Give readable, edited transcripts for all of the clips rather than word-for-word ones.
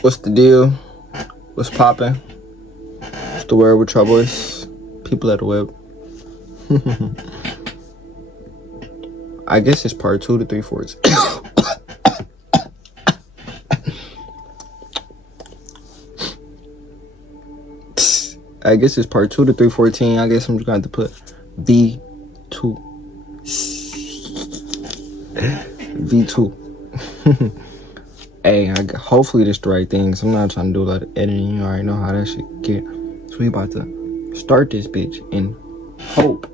What's the deal? What's poppin'? What's the word with y'all boys? People at the web. I guess it's part 2 to 314. I guess it's part 2 to 314. I guess I'm just going to have to put V2. V2. Hey, hopefully this the right thing. I'm not trying to do a lot of editing. You already know how that shit get. So we about to start this bitch and hope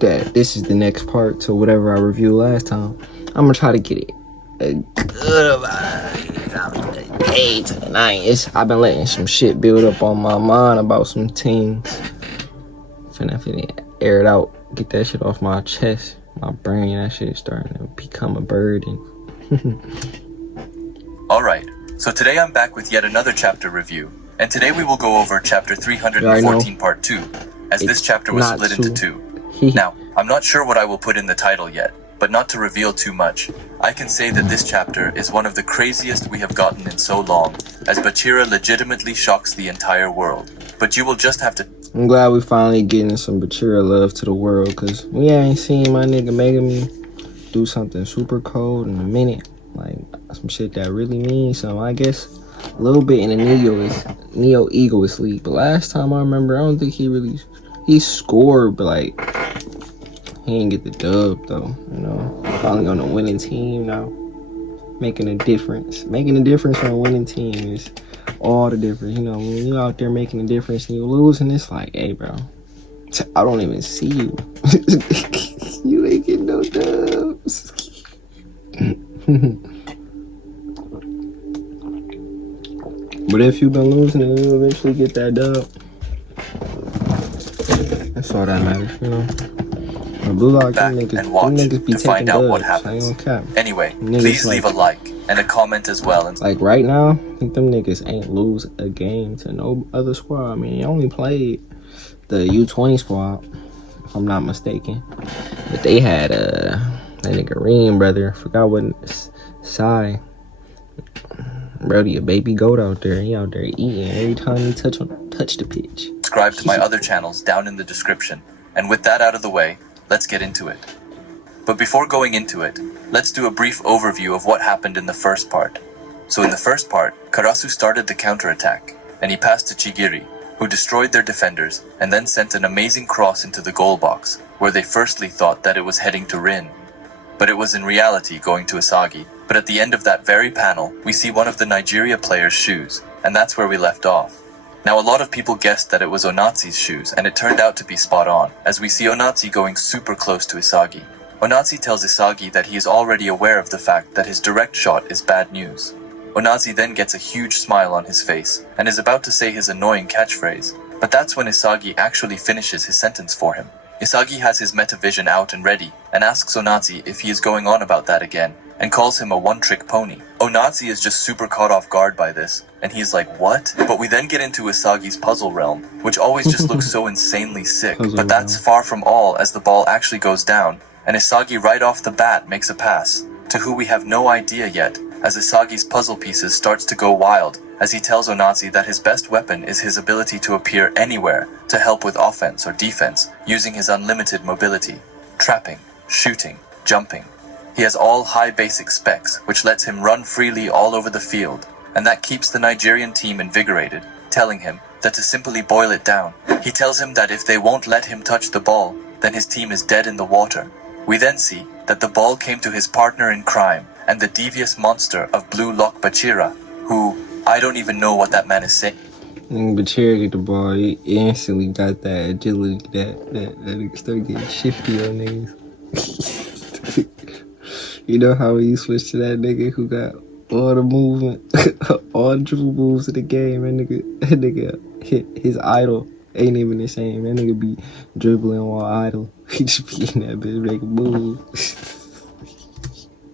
that this is the next part to whatever I reviewed last time. I'm gonna try to get it good about 8 to 9. I've been letting some shit build up on my mind about some things. Finna air it out. Get that shit off my chest. My brain, that shit is starting to become a burden. Alright, so today I'm back with yet another chapter review, and today we will go over chapter 314 part 2, as this chapter was split into 2. Now, I'm not sure what I will put in the title yet, but not to reveal too much, I can say that this chapter is one of the craziest we have gotten in so long, as Bachira legitimately shocks the entire world. But you will just have to... I'm glad we finally getting some Bachira love to the world, because we ain't seen my nigga Megami do something super cold in a minute. Like, some shit that really means something. I guess a little bit in the Neo Egoist League. But last time I remember, I don't think he scored, but like, he didn't get the dub though, you know. Finally on a winning team now. Making a difference. Making a difference on a winning team is all the difference. You know, when you out there making a difference and you losing, it's like, hey bro, I don't even see you. You ain't getting no dubs. But if you've been losing and you eventually get that dub, that's all that matters, you know. The Blue Lock, back and watch to find out what happens. Anyway, please leave a like and a comment as well. And like right now, I think them niggas ain't lose a game to no other squad. I mean, they only played the U20 squad, if I'm not mistaken. But they had that nigga Reem, brother. Forgot what Sai. Brody, a baby goat out there. He out there eating every time he touch the pitch. Subscribe to my other channels down in the description. And with that out of the way, let's get into it. But before going into it, let's do a brief overview of what happened in the first part. So in the first part, Karasu started the counterattack, and he passed to Chigiri, who destroyed their defenders and then sent an amazing cross into the goal box, where they firstly thought that it was heading to Rin. But it was in reality going to Isagi. But at the end of that very panel, we see one of the Nigeria players' shoes, and that's where we left off. Now a lot of people guessed that it was Onatsu's shoes, and it turned out to be spot on, as we see Onatsu going super close to Isagi. Onatsu tells Isagi that he is already aware of the fact that his direct shot is bad news. Onatsu then gets a huge smile on his face, and is about to say his annoying catchphrase, but that's when Isagi actually finishes his sentence for him. Isagi has his metavision out and ready, and asks Onatsu if he is going on about that again, and calls him a one-trick pony. Onatsu is just super caught off guard by this, and he's like, what? But we then get into Isagi's puzzle realm, which always just looks so insanely sick, but that's far from all as the ball actually goes down, and Isagi right off the bat makes a pass, to who we have no idea yet, as Isagi's puzzle pieces starts to go wild, as he tells Onatsu that his best weapon is his ability to appear anywhere to help with offense or defense, using his unlimited mobility, trapping, shooting, jumping. He has all high basic specs, which lets him run freely all over the field, and that keeps the Nigerian team invigorated, telling him that to simply boil it down, he tells him that if they won't let him touch the ball, then his team is dead in the water. We then see that the ball came to his partner in crime, and the devious monster of Blue Lock Bachira, who, I don't even know what that man is saying. Bachira get the ball, he instantly got that agility, that nigga started getting shifty on niggas. You know how he switched to that nigga who got all the movement, all the dribble moves of the game. That nigga hit his idol. Ain't even the same. That nigga be dribbling while idle. He just be in that bitch making moves.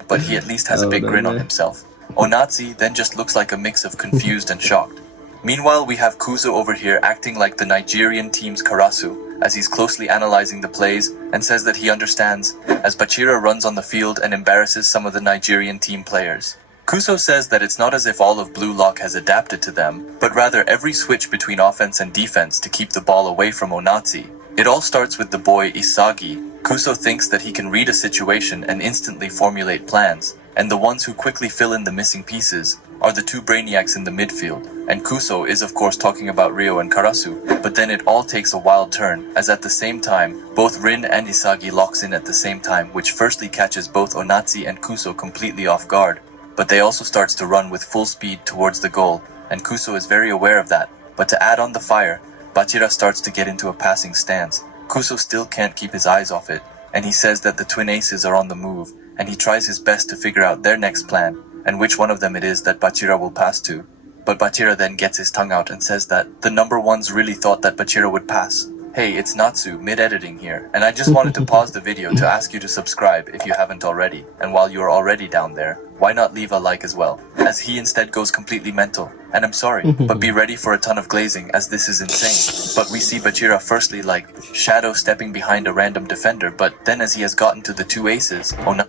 But he at least has a big grin on himself. Onatsu then just looks like a mix of confused and shocked. Meanwhile, we have Kuzo over here acting like the Nigerian team's Karasu, as he's closely analyzing the plays and says that he understands, as Bachira runs on the field and embarrasses some of the Nigerian team players. Kuso says that it's not as if all of Blue Lock has adapted to them, but rather every switch between offense and defense to keep the ball away from Onatsi. It all starts with the boy Isagi. Kuso thinks that he can read a situation and instantly formulate plans, and the ones who quickly fill in the missing pieces are the two brainiacs in the midfield. And Kuso is of course talking about Ryo and Karasu, but then it all takes a wild turn, as at the same time, both Rin and Isagi locks in at the same time, which firstly catches both Onatsi and Kuso completely off guard. But they also starts to run with full speed towards the goal, and Kuso is very aware of that. But to add on the fire, Bachira starts to get into a passing stance. Kuso still can't keep his eyes off it, and he says that the twin aces are on the move, and he tries his best to figure out their next plan, and which one of them it is that Bachira will pass to. But Bachira then gets his tongue out and says that the number ones really thought that Bachira would pass. Hey, it's Natsu, mid-editing here, and I just wanted to pause the video to ask you to subscribe if you haven't already, and while you're already down there, why not leave a like as well, as he instead goes completely mental. And I'm sorry, but be ready for a ton of glazing, as this is insane. But we see Bachira firstly like shadow stepping behind a random defender, but then as he has gotten to the two aces, Come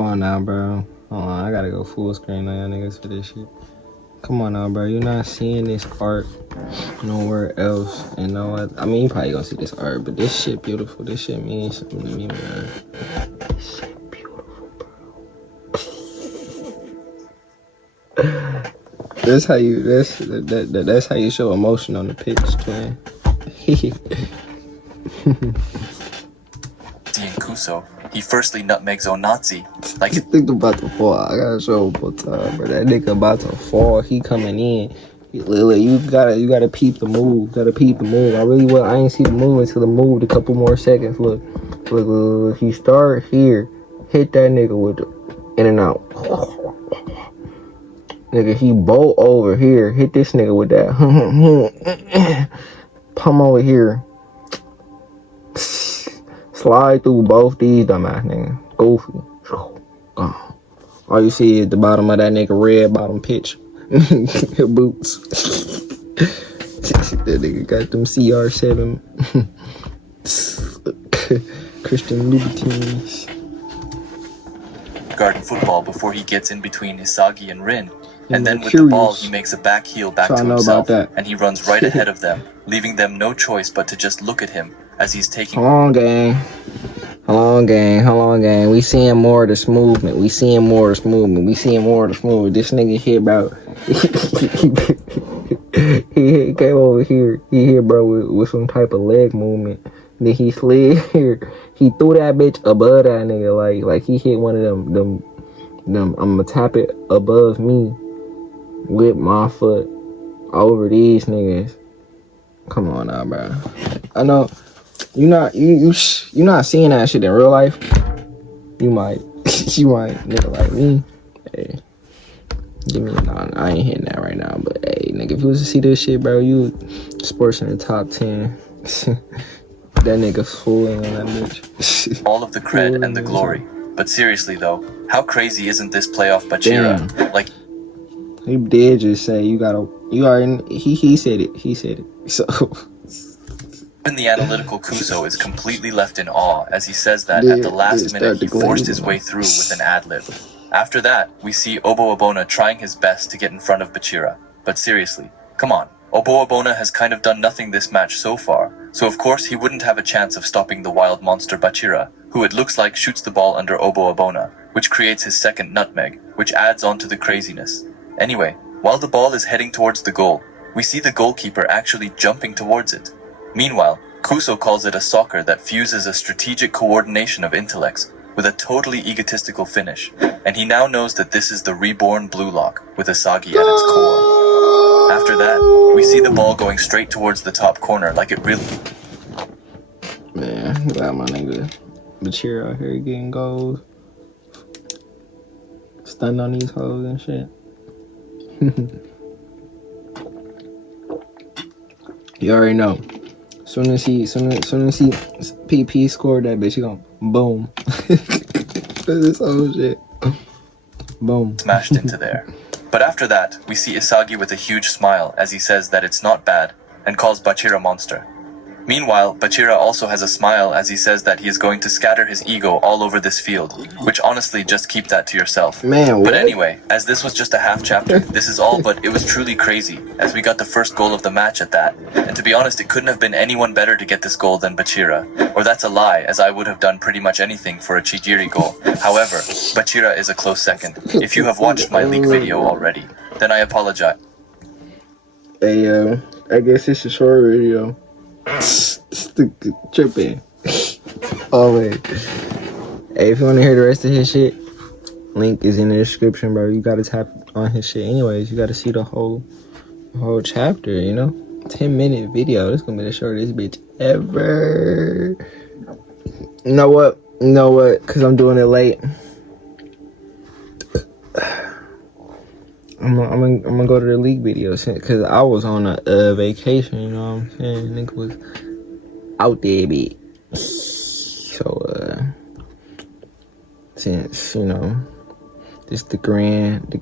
on now, bro. Hold on, I gotta go full screen on y'all niggas for this shit. Come on now, bro. You're not seeing this art nowhere else. And know what? I mean, you probably gonna see this art, but this shit beautiful. This shit means something to me, man. This shit beautiful, bro. That's how you. That's how you show emotion on the pitch, twin. and Kuso, he firstly nutmegs Onatsi, like This nigga about to fall. I gotta show him one time, bro. That nigga about to fall. He coming in. Look, you gotta peep the move. Gotta peep the move. I ain't see the move until the moved a couple more seconds. Look. He start here. Hit that nigga with the in and out. Nigga, he bolt over here. Hit this nigga with that. Pump over here. Slide through both these dumbass niggas. Goofy. All you see is the bottom of that nigga red bottom pitch. Boots. That nigga got them CR7 Christian Louboutins. garden football before he gets in between Isagi and Rin. And then with curious. the ball, he makes a back heel back So I to know himself, about that. and he runs right ahead of them, leaving them no choice but to just look at him as he's taking. Hold on, gang. We seeing more of this movement. We seeing more of this movement. This nigga here, bro. he came over here. He here, bro, with some type of leg movement. Then he slid here. He threw that bitch above that nigga. Like he hit one of them. I'ma tap it above me with my foot over these niggas. Come on now, bro. I know. You're not seeing that shit in real life. You might, nigga like me. Hey, give me I ain't hitting that right now, but hey, nigga, if you was to see this shit, bro, you sports in the top 10. That nigga fooling on that bitch. all of the cred and the glory. But seriously though, how crazy isn't this playoff Bachira? Like, He did just say you already. He said it. So. even the analytical Kuso is completely left in awe as he says that at the last minute he forced his way through with an ad-lib. After that, we see Obo Abona trying his best to get in front of Bachira. But seriously, come on. Obo Abona has kind of done nothing this match so far, so of course he wouldn't have a chance of stopping the wild monster Bachira, who it looks like shoots the ball under Obo Abona, which creates his second nutmeg, which adds on to the craziness. Anyway, while the ball is heading towards the goal, we see the goalkeeper actually jumping towards it. Meanwhile, Kuso calls it a soccer that fuses a strategic coordination of intellects with a totally egotistical finish, and he now knows that this is the reborn Blue Lock with Isagi at its core. After that, we see the ball going straight towards the top corner like it really... Man, got my nigga Bachira out here getting goals. Stunned on these hoes and shit. You already know. Soon as he PP scored that bitch, he gon' boom. This whole shit. Boom. smashed into there. But after that, we see Isagi with a huge smile as he says that it's not bad and calls Bachira monster. Meanwhile, Bachira also has a smile as he says that he is going to scatter his ego all over this field, which honestly just keep that to yourself. Man, But what? anyway, as this was just a half chapter, this is all but it was truly crazy, as we got the first goal of the match at that. And to be honest, it couldn't have been anyone better to get this goal than Bachira. Or that's a lie, as I would have done pretty much anything for a Chijiri goal. However, Bachira is a close second. If you have watched my leak video already, then I apologize. Hey, I guess it's a short video. Tripping. Oh, wait. Hey, if you want to hear the rest of his shit, link is in the description, bro. You gotta tap on his shit. Anyways, you gotta see the whole chapter, you know? 10-minute video. This gonna be the shortest bitch ever. You know what? Because I'm doing it late. I'm gonna go to the league video because I was on a vacation, you know what I'm saying? Nigga was out there, bitch. So, since, you know, this the grand,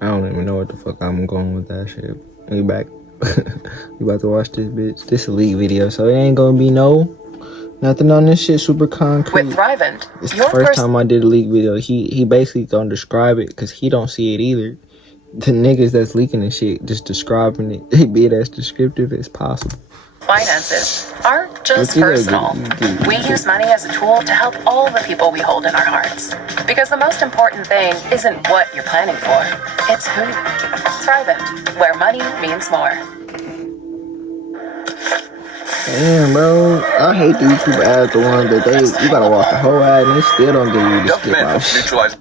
I don't even know what the fuck I'm going with that shit. We back. We about to watch this bitch. This a league video, so it ain't gonna be nothing on this shit super concrete. With Thrivent, It's the first time I did a leak video. He basically gonna describe it because he don't see it either. The niggas that's leaking the shit just describing it. They be as descriptive as possible. Finances aren't just What you personal. gotta do? We use money as a tool to help all the people we hold in our hearts. Because the most important thing isn't what you're planning for, it's who. Thrivent, where money means more. Damn, bro. I hate the YouTube ads, the ones that you gotta watch the whole ad and they still don't give you the skip out.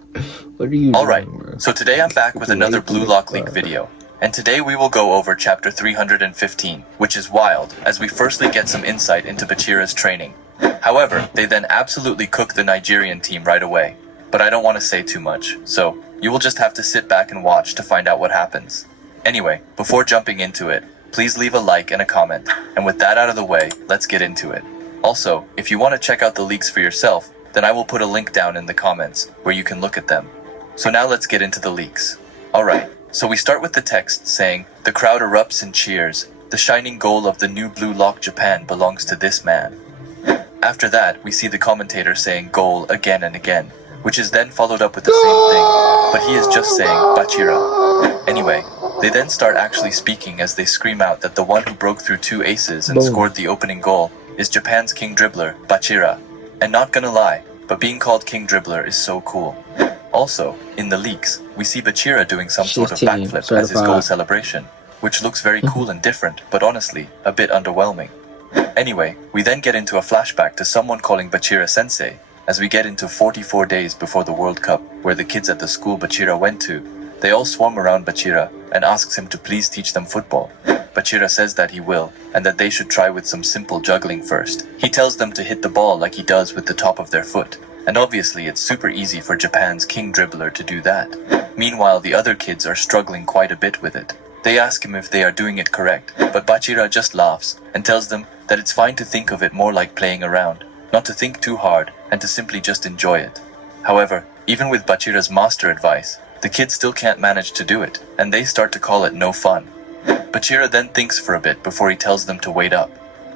What are you Alright, doing, bro? so today I'm back with another Blue Lock League video. And today we will go over chapter 315, which is wild, as we firstly get some insight into Bachira's training. However, they then absolutely cook the Nigerian team right away. But I don't want to say too much, so you will just have to sit back and watch to find out what happens. Anyway, before jumping into it, please leave a like and a comment. And with that out of the way, let's get into it. Also, if you want to check out the leaks for yourself, then I will put a link down in the comments where you can look at them. So now let's get into the leaks. Alright, so we start with the text saying, "The crowd erupts in cheers. The shining goal of the new Blue Lock Japan belongs to this man." After that, we see the commentator saying goal again and again, which is then followed up with the same thing, but he is just saying Bachira. Anyway, they then start actually speaking as they scream out that the one who broke through 2 aces and Boom. scored the opening goal is Japan's king dribbler, Bachira. And not gonna lie, but being called king dribbler is so cool. Also, in the leaks, we see Bachira doing some sort of 15, backflip as his goal certified. celebration, which looks very cool and different, but honestly, a bit underwhelming. Anyway, we then get into a flashback to someone calling Bachira sensei, as we get into 44 days before the World Cup, where the kids at the school Bachira went to, they all swarm around Bachira and asks him to please teach them football. Bachira says that he will, and that they should try with some simple juggling first. He tells them to hit the ball like he does with the top of their foot, and obviously it's super easy for Japan's king dribbler to do that. Meanwhile, the other kids are struggling quite a bit with it. They ask him if they are doing it correct, but Bachira just laughs and tells them that it's fine to think of it more like playing around, not to think too hard, and to simply just enjoy it. However, even with Bachira's master advice, the kids still can't manage to do it, and they start to call it no fun. Bachira then thinks for a bit before he tells them to wait up.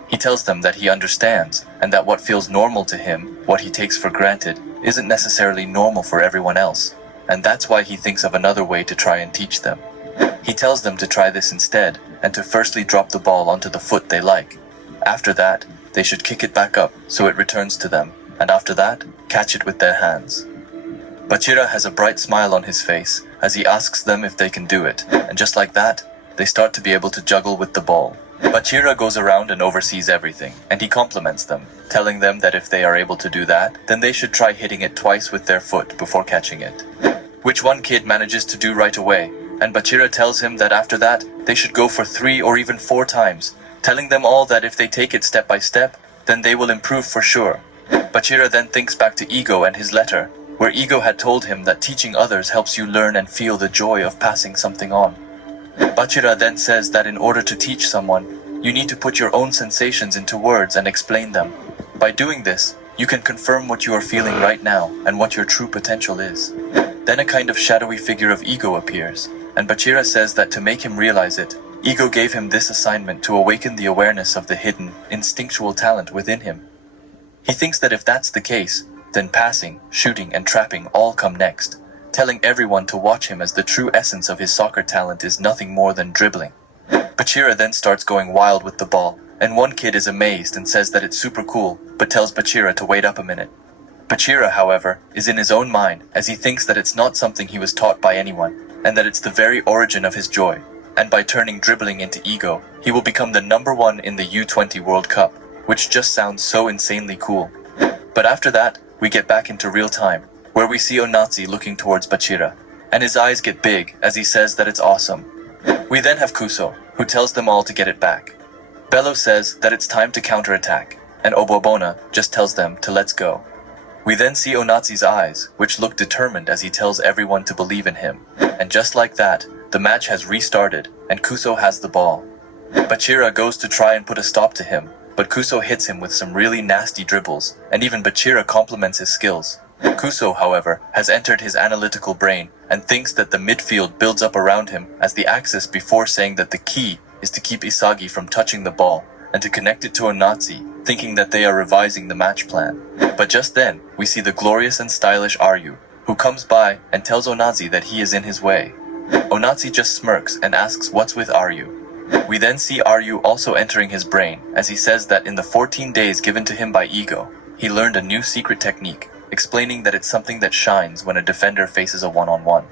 He tells them that he understands, and that what feels normal to him, what he takes for granted, isn't necessarily normal for everyone else, and that's why he thinks of another way to try and teach them. He tells them to try this instead, and to firstly drop the ball onto the foot they like. After that, they should kick it back up so it returns to them, and after that, catch it with their hands. Bachira has a bright smile on his face as he asks them if they can do it, and just like that, they start to be able to juggle with the ball. Bachira goes around and oversees everything, and he compliments them, telling them that if they are able to do that, then they should try hitting it twice with their foot before catching it. Which one kid manages to do right away, and Bachira tells him that after that, they should go for 3 or even 4 times, telling them all that if they take it step by step, then they will improve for sure. Bachira then thinks back to Ego and his letter, where Ego had told him that teaching others helps you learn and feel the joy of passing something on. Bachira then says that in order to teach someone, you need to put your own sensations into words and explain them. By doing this, you can confirm what you are feeling right now and what your true potential is. Then a kind of shadowy figure of Ego appears, and Bachira says that to make him realize it, Ego gave him this assignment to awaken the awareness of the hidden, instinctual talent within him. He thinks that if that's the case, then passing, shooting, and trapping all come next, telling everyone to watch him as the true essence of his soccer talent is nothing more than dribbling. Bachira then starts going wild with the ball, and one kid is amazed and says that it's super cool, but tells Bachira to wait up a minute. Bachira, however, is in his own mind as he thinks that it's not something he was taught by anyone, and that it's the very origin of his joy, and by turning dribbling into ego, he will become the #1 in the U20 World Cup, which just sounds so insanely cool. But after that, we get back into real time, where we see Onazi looking towards Bachira, and his eyes get big as he says that it's awesome. We then have Kuso, who tells them all to get it back. Bello says that it's time to counterattack, and Obobona just tells them to let's go. We then see Onazi's eyes, which look determined as he tells everyone to believe in him, and just like that, the match has restarted, and Kuso has the ball. Bachira goes to try and put a stop to him, but Kuso hits him with some really nasty dribbles, and even Bachira compliments his skills. Kuso, however, has entered his analytical brain and thinks that the midfield builds up around him as the axis before saying that the key is to keep Isagi from touching the ball and to connect it to Onazi, thinking that they are revising the match plan. But just then, we see the glorious and stylish Aryu, who comes by and tells Onazi that he is in his way. Onazi just smirks and asks what's with Aryu. We then see Aryu also entering his brain as he says that in the 14 days given to him by Ego, he learned a new secret technique, explaining that it's something that shines when a defender faces a one-on-one.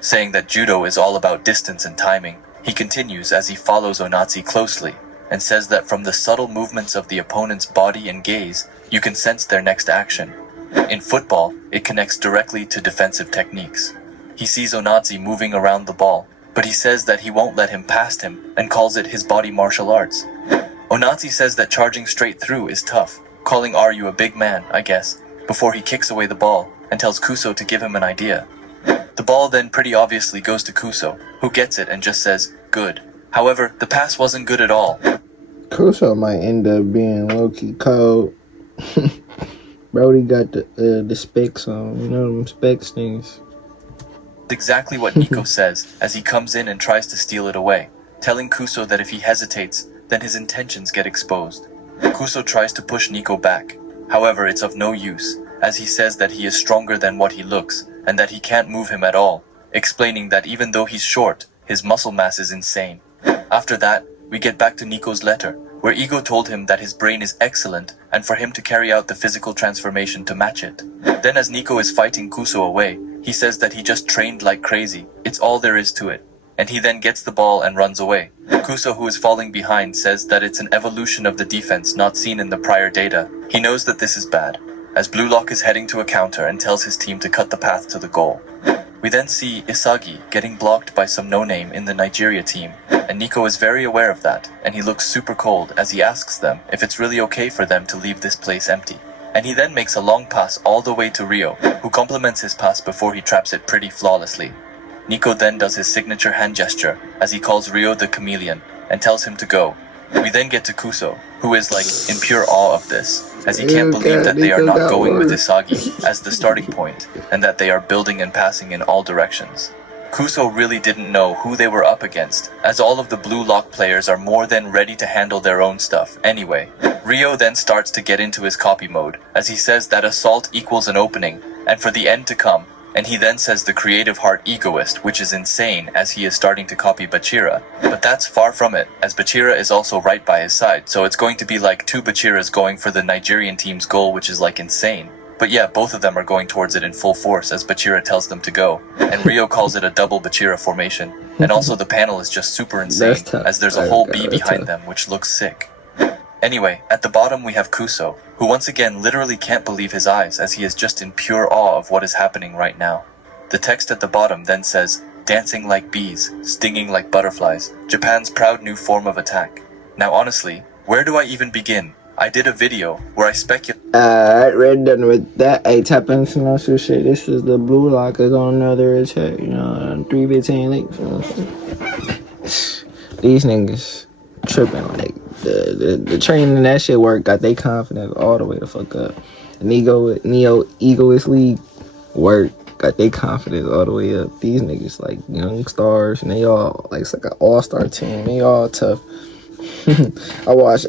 Saying that judo is all about distance and timing, he continues as he follows Onazi closely, and says that from the subtle movements of the opponent's body and gaze, you can sense their next action. In football, it connects directly to defensive techniques. He sees Onazi moving around the ball, but he says that he won't let him past him and calls it his body martial arts. Onazi says that charging straight through is tough, calling Aryu a big man, I guess, before he kicks away the ball and tells Kuso to give him an idea. The ball then pretty obviously goes to Kuso, who gets it and just says, good. However, the pass wasn't good at all. Kuso might end up being low-key cold. Brody got the specs on, you know them specs things. Exactly what Nico says as he comes in and tries to steal it away, telling Kuso that if he hesitates, then his intentions get exposed. Kuso tries to push Nico back. However, it's of no use, as he says that he is stronger than what he looks, and that he can't move him at all, explaining that even though he's short, his muscle mass is insane. After that, we get back to Nico's letter, where Ego told him that his brain is excellent and for him to carry out the physical transformation to match it. Then as Nico is fighting Kuso away, he says that he just trained like crazy, it's all there is to it, and he then gets the ball and runs away. Kuso, who is falling behind, says that it's an evolution of the defense not seen in the prior data. He knows that this is bad, as Blue Lock is heading to a counter and tells his team to cut the path to the goal. We then see Isagi getting blocked by some no-name in the Nigeria team, and Nico is very aware of that, and he looks super cold as he asks them if it's really okay for them to leave this place empty. And he then makes a long pass all the way to Rio, who complements his pass before he traps it pretty flawlessly. Nico then does his signature hand gesture as he calls Rio the chameleon and tells him to go. We then get to Kuso, who is like in pure awe of this, as he can't believe that they are not going with Isagi as the starting point, and that they are building and passing in all directions. Kuso really didn't know who they were up against, as all of the Blue Lock players are more than ready to handle their own stuff anyway. Rio then starts to get into his copy mode, as he says that assault equals an opening, and for the end to come, and he then says the creative heart egoist, which is insane as he is starting to copy Bachira. But that's far from it, as Bachira is also right by his side, so it's going to be like two Bachiras going for the Nigerian team's goal, which is like insane. But yeah, both of them are going towards it in full force as Bachira tells them to go, and Rio calls it a double Bachira formation. And also the panel is just super insane, as there's a whole B behind them, which looks sick. Anyway, at the bottom we have Kuso, who once again literally can't believe his eyes as he is just in pure awe of what is happening right now. The text at the bottom then says, dancing like bees, stinging like butterflies, Japan's proud new form of attack. Now honestly, where do I even begin? I did a video where I speculate. Alright, we're done with that. Hey, tap into no shit. This is the Blue Lockers on another attack, you know, 315 links. You know. These niggas tripping, like, the training and that shit work got they confidence all the way the fuck up. The Egoist League work got their confidence all the way up. These niggas like young stars, and they all like it's like an all-star team. They all tough. I watched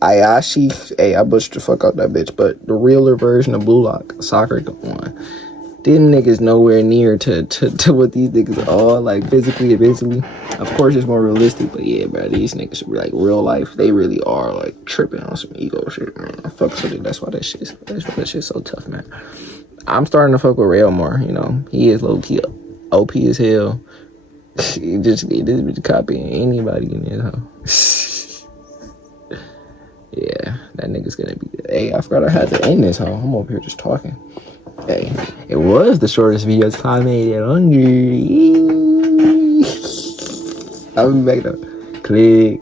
Ayashi. Hey, I butchered the fuck out that bitch, but the realer version of Blue Lock soccer one. Them niggas nowhere near to what these niggas are like physically and mentally. Of course, it's more realistic, but yeah, bro, these niggas like real life. They really are like tripping on some ego shit, man. I fuck with it. That's why that shit's so tough, man. I'm starting to fuck with Rail more. You know, he is low key OP as hell. He just this bitch copying anybody in this hoe. Yeah, that nigga's gonna be. Hey, I forgot I had to end this hoe. I'm over here just talking. Hey, it was the shortest video I made it on you. I'll be back though. Click.